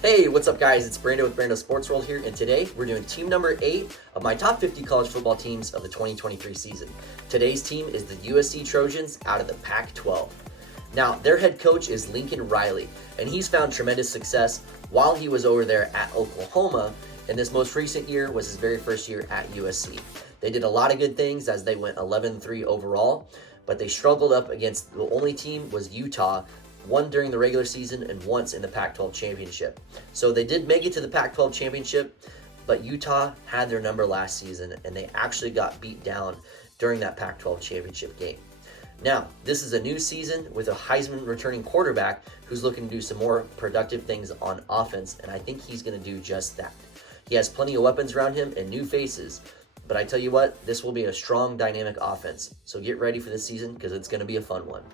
Hey, what's up guys? It's Brando with Brando Sports World here, and today we're doing team number 8 of my top 50 college football teams of the 2023 season. Today's team is the USC Trojans out of the Pac-12. Now, their head coach is Lincoln Riley, and he's found tremendous success while he was over there at Oklahoma, and this most recent year was his very first year at USC. They did a lot of good things as they went 11-3 overall, but they struggled up against the only team was Utah, one during the regular season and once in the Pac-12 championship. So they did make it to the Pac-12 championship, but Utah had their number last season and they actually got beat down during that Pac-12 championship game. Now, this is a new season with a Heisman returning quarterback who's looking to do some more productive things on offense, and I think he's going to do just that. He has plenty of weapons around him and new faces, but I tell you what, this will be a strong, dynamic offense. So get ready for this season because it's going to be a fun one.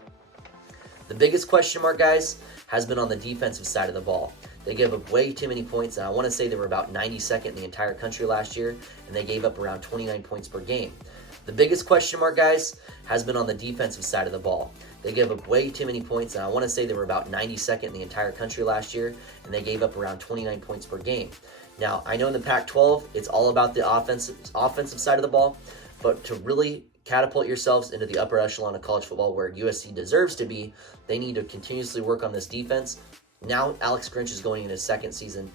The biggest question mark, guys, has been on the defensive side of the ball. They gave up way too many points, and I want to say they were about 92nd in the entire country last year, and they gave up around 29 points per game. The biggest question mark, guys, has been on the defensive side of the ball. They gave up way too many points, and I want to say they were about 92nd in the entire country last year, and they gave up around 29 points per game. Now, I know in the Pac-12, it's all about the offensive side of the ball, but to really catapult yourselves into the upper echelon of college football where USC deserves to be, they need to continuously work on this defense. Now Alex Grinch is going in his second season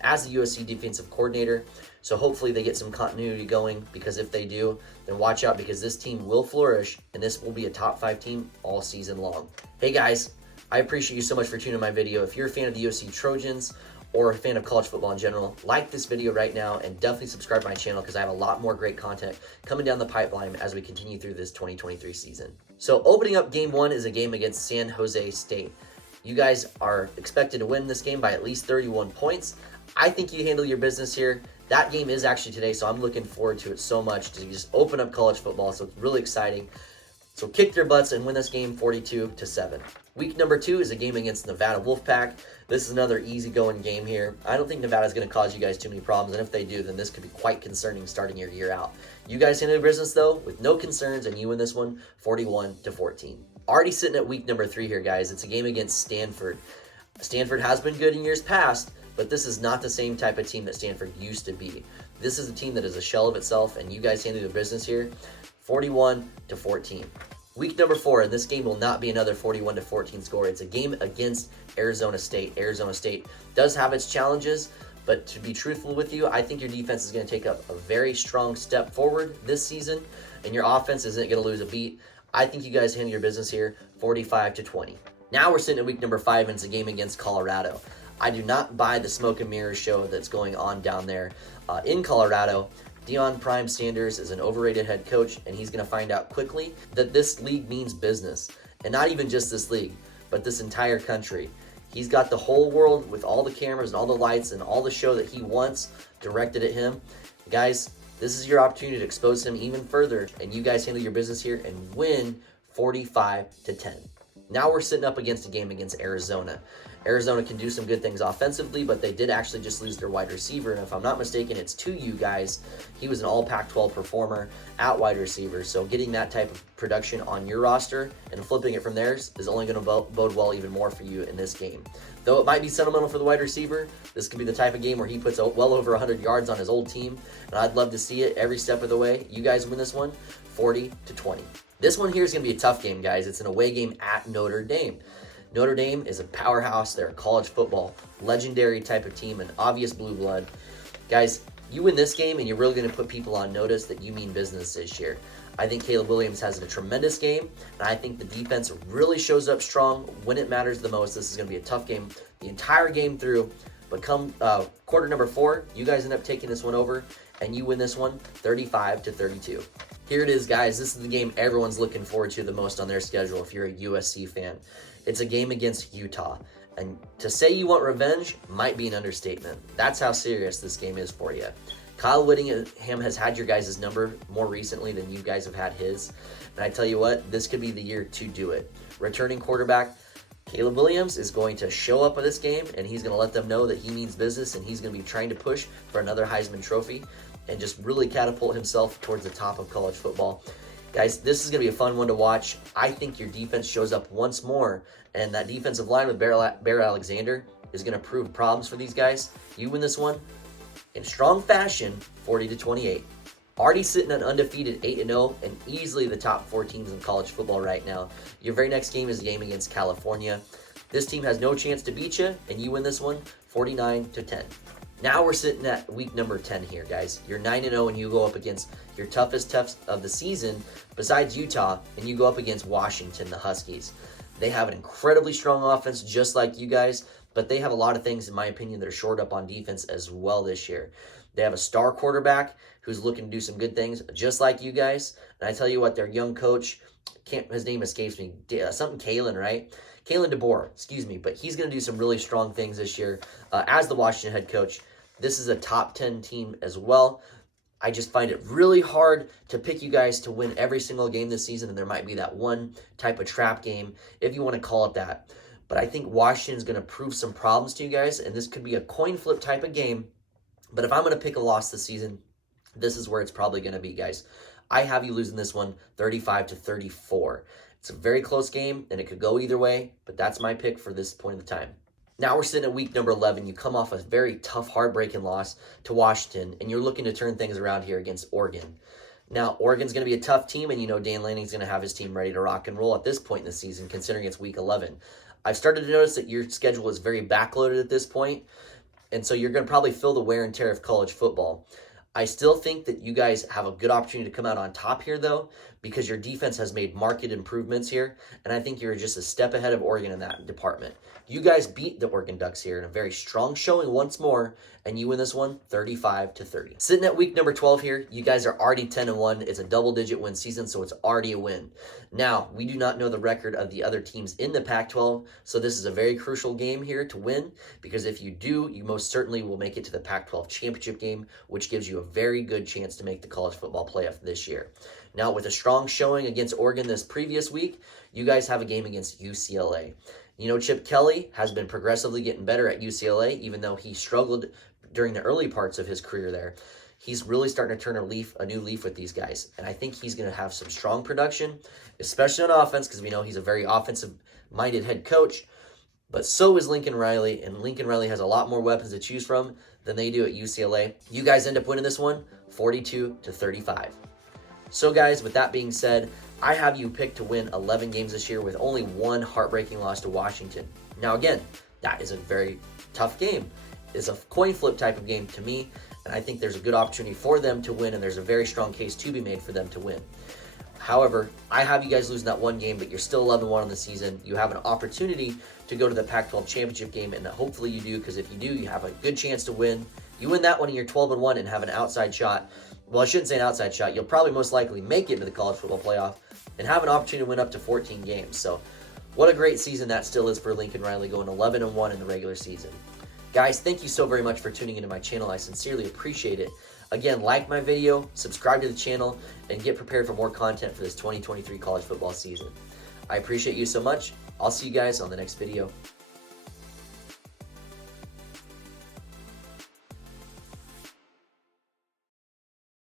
as the USC defensive coordinator, so hopefully they get some continuity going, because if they do, then watch out, because this team will flourish and this will be a top 5 team all season long. Hey guys, I appreciate you so much for tuning in my video. If you're a fan of the USC Trojans or a fan of college football in general, like this video right now and definitely subscribe to my channel because I have a lot more great content coming down the pipeline as we continue through this 2023 season. So opening up game 1 is a game against San Jose State. You guys are expected to win this game by at least 31 points. I think you handle your business here. That game is actually today, so I'm looking forward to it so much to just open up college football, so it's really exciting. So kick their butts and win this game 42-7. Week number 2 is a game against Nevada Wolfpack. This is another easygoing game here. I don't think Nevada's going to cause you guys too many problems, and if they do, then this could be quite concerning starting your year out. You guys handle your business, though, with no concerns, and you win this one 41-14. Already sitting at week number 3 here, guys. It's a game against Stanford. Stanford has been good in years past, but this is not the same type of team that Stanford used to be. This is a team that is a shell of itself, and you guys handle your business here 41-14. Week number 4, and this game will not be another 41-14 score. It's a game against Arizona State. Arizona State does have its challenges, but to be truthful with you, I think your defense is going to take up a very strong step forward this season, and your offense isn't going to lose a beat. I think you guys handle your business here 45-20. Now we're sitting at week number 5, and it's a game against Colorado. I do not buy the smoke and mirrors show that's going on down there in Colorado. Deion Prime Sanders is an overrated head coach, and he's going to find out quickly that this league means business. And not even just this league, but this entire country. He's got the whole world with all the cameras and all the lights and all the show that he wants directed at him. Guys, this is your opportunity to expose him even further, and you guys handle your business here and win 45-10. Now we're sitting up against a game against Arizona. Arizona can do some good things offensively, but they did actually just lose their wide receiver, and if I'm not mistaken, it's to you guys. He was an all Pac-12 performer at wide receiver, so getting that type of production on your roster and flipping it from theirs is only going to bode well even more for you in this game. Though it might be sentimental for the wide receiver, this could be the type of game where he puts well over 100 yards on his old team, and I'd love to see it every step of the way. You guys win this one 40-20. This one here is going to be a tough game, guys. It's an away game at Notre Dame. Notre Dame is a powerhouse. They're a college football legendary type of team, an obvious blue blood. Guys, you win this game and you're really going to put people on notice that you mean business this year. I think Caleb Williams has a tremendous game, and I think the defense really shows up strong when it matters the most. This is going to be a tough game the entire game through, but come quarter number 4, you guys end up taking this one over, and you win this one 35-32. Here it is, guys. This is the game everyone's looking forward to the most on their schedule if you're a USC fan. It's a game against Utah. And to say you want revenge might be an understatement. That's how serious this game is for you. Kyle Whittingham has had your guys' number more recently than you guys have had his. And I tell you what, this could be the year to do it. Returning quarterback Caleb Williams is going to show up at this game, and he's going to let them know that he means business, and he's going to be trying to push for another Heisman Trophy and just really catapult himself towards the top of college football. Guys, this is going to be a fun one to watch. I think your defense shows up once more, and that defensive line with Bear Alexander is going to prove problems for these guys. You win this one in strong fashion, 40-28. Already sitting at undefeated 8-0 and easily the top 4 teams in college football right now. Your very next game is a game against California. This team has no chance to beat you, and you win this one 49-10. Now we're sitting at week number 10 here, guys. You're 9-0 and you go up against your toughest of the season besides Utah, and you go up against Washington, the Huskies. They have an incredibly strong offense just like you guys, but they have a lot of things, in my opinion, that are shored up on defense as well this year. They have a star quarterback who's looking to do some good things just like you guys. And I tell you what, their young coach, his name escapes me, something Kalen, right? Kalen DeBoer, excuse me, but he's going to do some really strong things this year as the Washington head coach. This is a top 10 team as well. I just find it really hard to pick you guys to win every single game this season, and there might be that one type of trap game, if you want to call it that. But I think Washington's going to prove some problems to you guys, and this could be a coin flip type of game. But if I'm going to pick a loss this season, this is where it's probably going to be, guys. I have you losing this one 35-34. It's a very close game, and it could go either way, but that's my pick for this point of the time. Now we're sitting at week number 11. You come off a very tough, heartbreaking loss to Washington, and you're looking to turn things around here against Oregon. Now, Oregon's going to be a tough team, and you know Dan Lanning's going to have his team ready to rock and roll at this point in the season, considering it's week 11. I've started to notice that your schedule is very backloaded at this point, and so you're going to probably feel the wear and tear of college football. I still think that you guys have a good opportunity to come out on top here, though, because your defense has made marked improvements here, and I think you're just a step ahead of Oregon in that department. You guys beat the Oregon Ducks here in a very strong showing once more, and you win this one 35-30. Sitting at week number 12 here, you guys are already 10-1. It's a double-digit win season, so it's already a win. Now, we do not know the record of the other teams in the Pac-12, so this is a very crucial game here to win, because if you do, you most certainly will make it to the Pac-12 championship game, which gives you a very good chance to make the college football playoff this year. Now, with a strong showing against Oregon this previous week, you guys have a game against UCLA. You know, Chip Kelly has been progressively getting better at UCLA, even though he struggled during the early parts of his career there. He's really starting to turn a new leaf with these guys, and I think he's going to have some strong production, especially on offense, because we know he's a very offensive-minded head coach, but so is Lincoln Riley, and Lincoln Riley has a lot more weapons to choose from than they do at UCLA. You guys end up winning this one 42-35. So guys, with that being said, I have you picked to win 11 games this year with only one heartbreaking loss to Washington. Now again, that is a very tough game. It's a coin flip type of game to me, and I think there's a good opportunity for them to win, and there's a very strong case to be made for them to win. However, I have you guys losing that one game, but you're still 11-1 on the season. You have an opportunity to go to the Pac-12 championship game, and hopefully you do, because if you do, you have a good chance to win. You win that one, and you're 12-1 and have an outside shot. Well, I shouldn't say an outside shot. You'll probably most likely make it to the college football playoff and have an opportunity to win up to 14 games. So what a great season that still is for Lincoln Riley, going 11-1 in the regular season. Guys, thank you so very much for tuning into my channel. I sincerely appreciate it. Again, like my video, subscribe to the channel, and get prepared for more content for this 2023 college football season. I appreciate you so much. I'll see you guys on the next video.